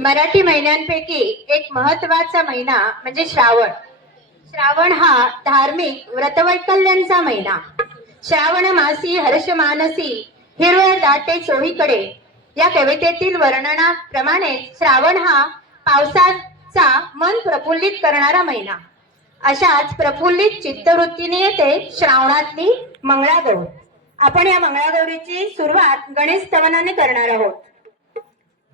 मराठी महिन्यांपैकी एक महत्वाचा महिना म्हणजे श्रावण. श्रावण हा धार्मिक व्रतवैकल्यांचा महिना. श्रावण मासी हर्ष मानसी हिरवळ दाटे चोहीकडे या कवितेतील वर्णनाप्रमाणे श्रावण हा पावसाचा मन प्रफुल्लित करणारा महिना. अशाच प्रफुल्लित चित्तवृत्तीने येते श्रावणातली मंगळागौर. आपण या मंगळागौरीची सुरुवात गणेश स्तवनाने करणार आहोत.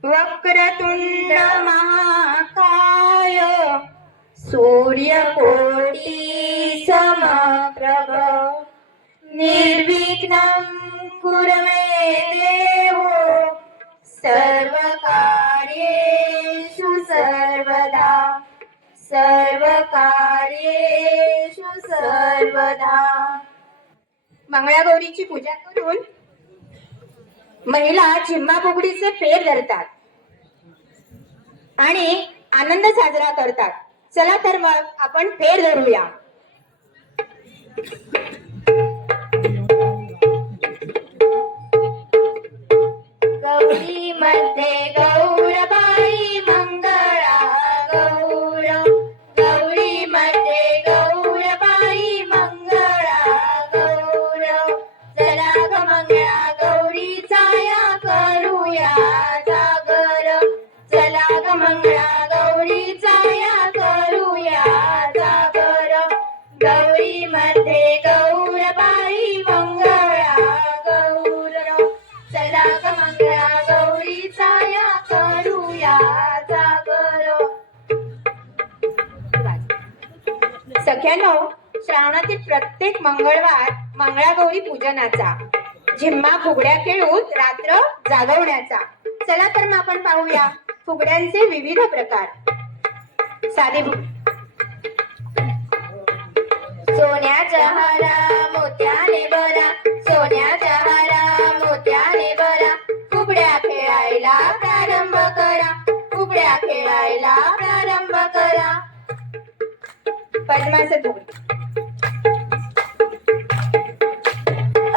वक्रतुंड महाकाय सूर्यकोटी समप्रभ निर्विघ्नं कुरु मे देव सर्वकार्येषु सर्वदा सर्वकार्येषु सर्वदा. मंगळागौरीची पूजा करून महिला झिम्मा फुगडीचे फेर धरतात आणि आनंद साजरा करतात. चला तर मग आपण फेर धरूया. गौरी मध्ये गौरबाई मंगळा गौर. गौरी मध्ये गौरबाई मंगळा गौर. चला ग मंगळा गौरीचा या करूया जागर. चला ग मंगळा गौरीचा या करूया जागर. गौरी मध्ये गौरबाई मंगळा गौर. चला ग मंगळा गौरीचा या करूया जागर. सख्यानो, श्रावणातील प्रत्येक मंगळवार मंगळागौरी पूजनाचा, झिम्मा फुगड्या खेळून रात्र जागवण्याचा. चला तर मग आपण पाहूया फुगड्यांचे विविध प्रकार. साधी सोन्याचा हारा मोत्याने भरा. सोन्याचा हारा मोत्याने भरा. फुगड्या खेळायला प्रारंभ करा. फुगड्या खेळायला प्रारंभ करा. पद्मासन फुगडी.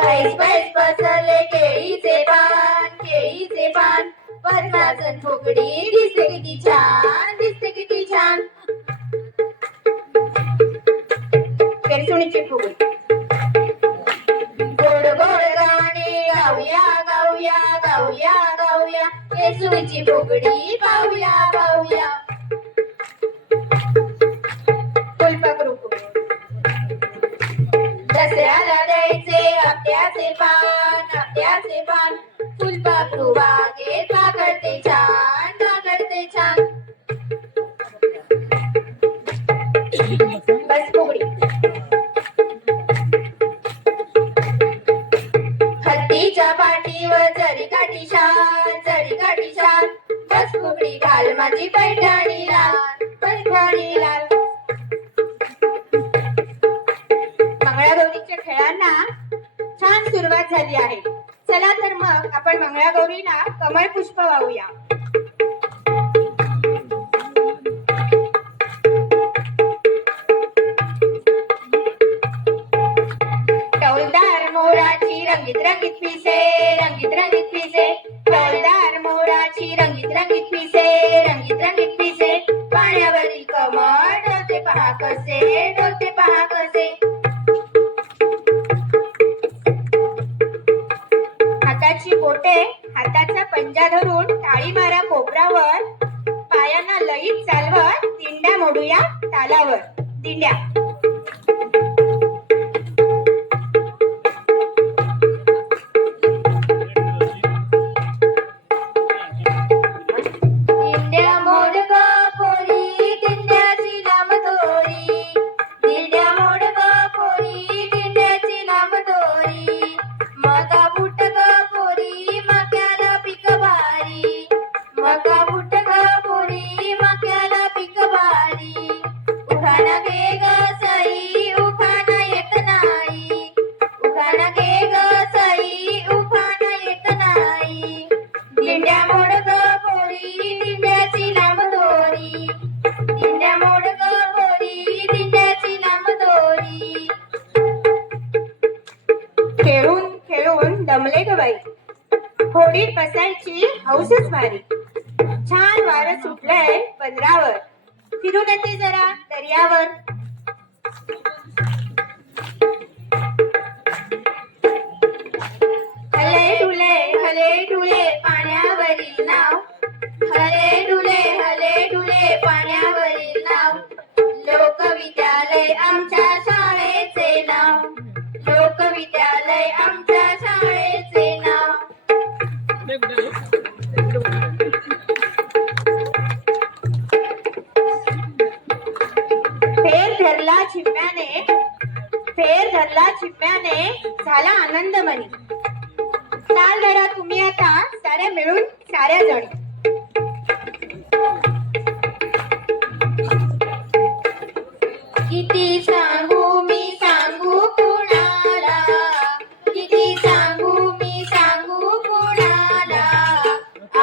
ऐस पैस पसरले केळीचे पान. केळीचे पान. पद्मासन फुगडी दिसते किती छान. दिसते किती छान. केरसुणीची फुगडी. गोड गोड गाणे गाऊया गाऊया गाऊया गाऊया. केरसुणीची फुगडी पाहूया पाहूया. फुलपाखरू फुगडी. दसऱ्याला द्यायचे आपट्याचे पान. आपट्याचे पान. फुलपाखरू बागेत पाकडते छान. पाकडते छान. बस फुगडी. हत्तीच्या पाठीवर जरी काठी शान. जरी काठी शान. बस फुगडी घाल माझी पैठणी लाल. पैठणी लाल. मंगळागौरीच्या खेळांना छान सुरुवात झाली आहे. चला तर मग आपण मंगळागौरीला कमळ पुष्प वाहूया. टौलदार मोराची रंगीत रंगीत पिसे. रंगीत रंगीत पिसे. टौलदार मोराची रंगीत रंगीत पिसे. रंगीत रंगीत पिसे. पाण्यावरील कमळ डोलते पहा कसे. डोलते पहा कसे. हाताची बोटे हाताचा पंजा धरून टाळी मारा कोपरावर. पायांना लयीत चालवत दिंड्या मोडूया तालावर. दिंड्या. दिंड्या मोड ग पोरी दिंड्याची लांब दोरी. दिंड्या मोड ग पोरी दिंड्याची लांब दोरी. मका बुट ग पोरी मक्याला पीक भारी. मका बुट ग पोरी मक्याला पीक भारी. उठाना घे ग होडीत बसायची हौसच भारी. छान वारं सुटलंय पदरावर, फिरून येते जरा दर्यावर. हले डुले पाण्यावरील नाव, हले डुले पाण्यावरील नाव. लोकविद्यालय आमच्या शाळेचे नाव, लोकविद्यालय आमच्या शाळेचे नाव. फेर धरला चिमण्याने झाला आनंद मनी. ताल धरा तुम्ही आता साऱ्या मिळून साऱ्या जणी. किती सांगू मी सांगू कुणाला, किती सांगू मी सांगू कुणाला.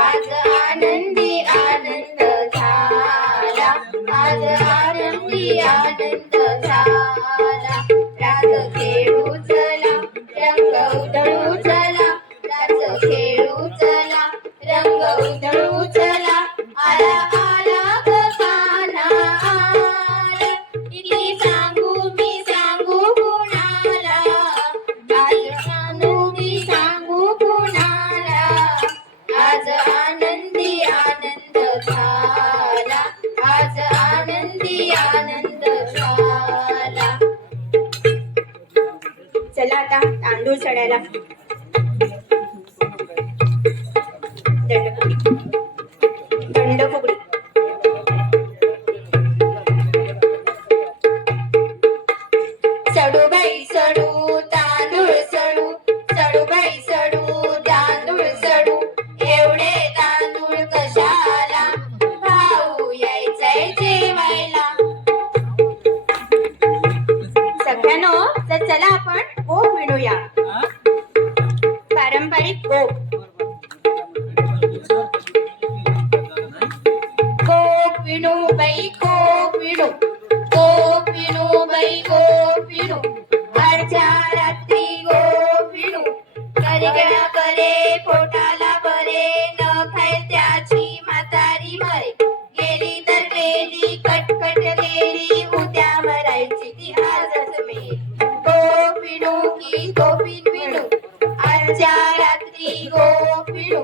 आज आनंदी आनंद झाला, आज आनंदी आनंद झाला. राज खेळू चला, रंग उधळू चला, राज खेळू चला, रंग उधळू चला. आला आला ग कान्हा आला, किती सांगू मी सांगू कुणाला. आज सांगू मी सांगू कुणाला. आज आनंदी आनंद झाला, आज आनंदी आनंद झाला. चला आता तांदूळ चढायला. दंडफुगडी. सडू बाई सडू तांदूळ सडू, सडू बाई सडू तांदूळ सडू. एवढे तांदूळ कशाला, भाऊ यायचंय जेवायला. सगळ्यांनो तर चला आपण गोप विणूया, पारंपरिक गोप. गोप विणू बाई गोप विणू, गोप विणू बाई गोप विणू. अर्ध्या रात्री गोप विणू, करिगळा करे पोटाला बरे. न खाय त्याची म्हातारी मरे, गेली तर गेली कटकट गेली. उद्या मरायची ती आजच मेली. गोप विणू की गोपीत विणू, आजच्या रात्री गोप विणू.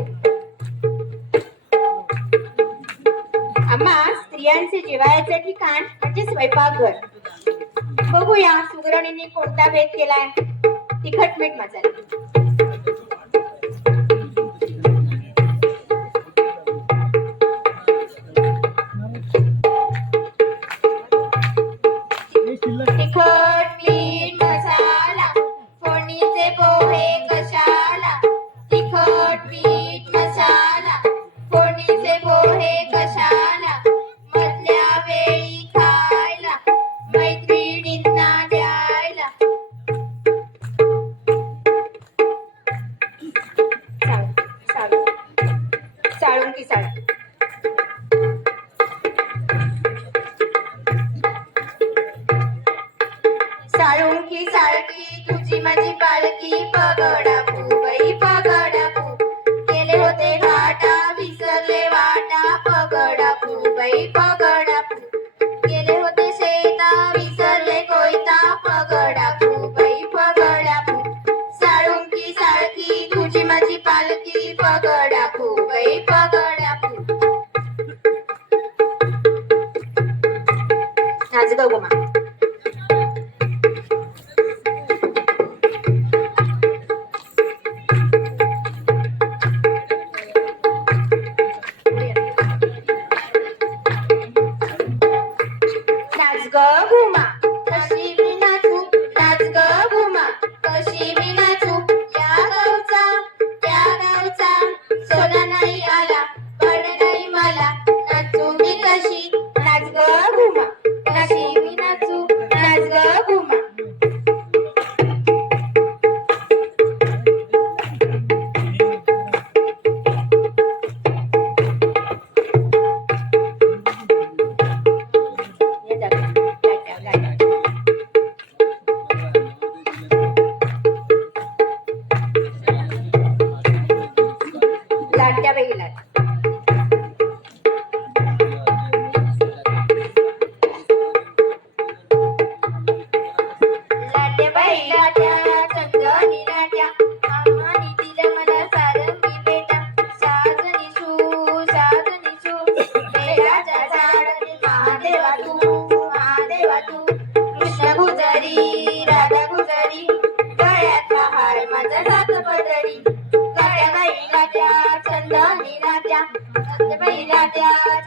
आम्हा स्त्रियांचे जिव्हाळ्याचे ठिकाण म्हणजे स्वयंपाकघर. बघूया सुगरणींनी कोणता भेद केलाय. तिखट मीठ मसाला. तिखट मीठ मसाला, फोडणीचे पोहे कशाला. तिखट मीठ मसाला, फोडणीचे पोहे कशाला. मधल्या वेळी खायला, मैत्रिणींना द्यायला. साळून की साळ. साळुंकी साळकी तुझी माझी पालकी. पगडा फुगई पगडा फुग, गेले होते घाटा विसरले वाटा. पगडा फुगई पगडा फुग, गेले होते शेता विसरले कोयता. पगडा फुगई पगडा फुग, साळुंकी साळकी तुझी माझी पालकी. पगडा फुगई पगडा फुग. नाच ग गोमा. नाच ग घुमा, कशी मी नाचू. नाच ग घुमा, कशी मी नाचू. या गावचा त्या गावचा सोना नाही आला, पण नाही मला. नाचू मी कशी. नाच ग घुमा, कशी मी नाचू. लाट्या बैला लाट्या बैलाट्या चंदनी लाट्या आम्हानी दिलं मला सारंगी बेटा साजनी सू बेलाच्या झाडाने महादेवा तू कृष्ण गुजरी राधा गुजरी गळ्यातला हार माझा सात पदरी लाट्या बैलाट्या चंदनी लाट्या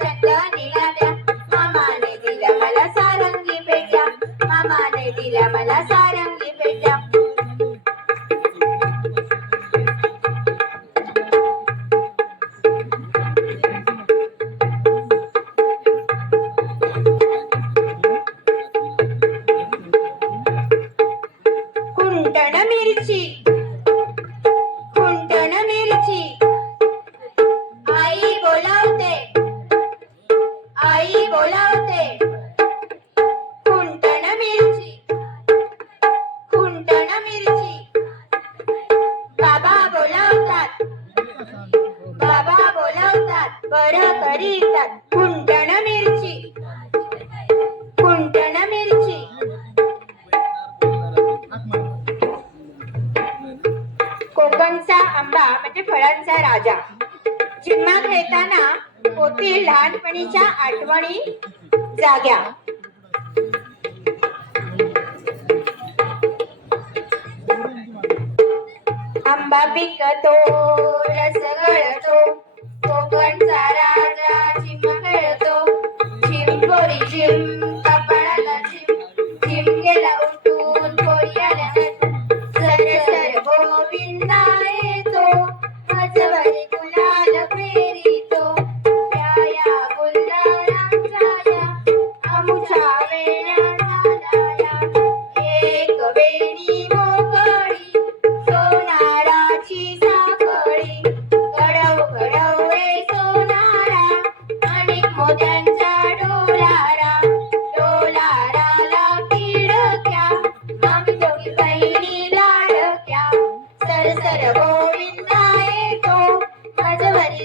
चंदनी लाट्या मामाने दिला मला सारंगी पेट्या मामाने दिला मला सारंगी पेट्या कुंटण मिरची आई बोलावते कुंटण मिरची बाबा बोलावतात बरं करीतात कुंटण मिरची कोकणचा आंबा म्हणजे फळांचा राजा जिम्मा खेळताना होतील लहानपणीच्या आठवणी जाग्या आंबा पिकतो रस गळतो कोकणचा राजा जिम्मा खेळतो झिम गोरी झिम कपाळाला झिम गेला उठून पोरी आल्या सर गोविंदा येतो हजवरी गुलाल फेरीतो या गुल्हारांच्या आमुच्या वेण्या झाल्या एक वेणी मोकळी सोनाराची साखळी घडव रे सोनारा आणि मोत्यांचा डोलाराला किडक्या आम्ही दोघी बहिणी लाडक्या सर गोविंदा येतो हजवरी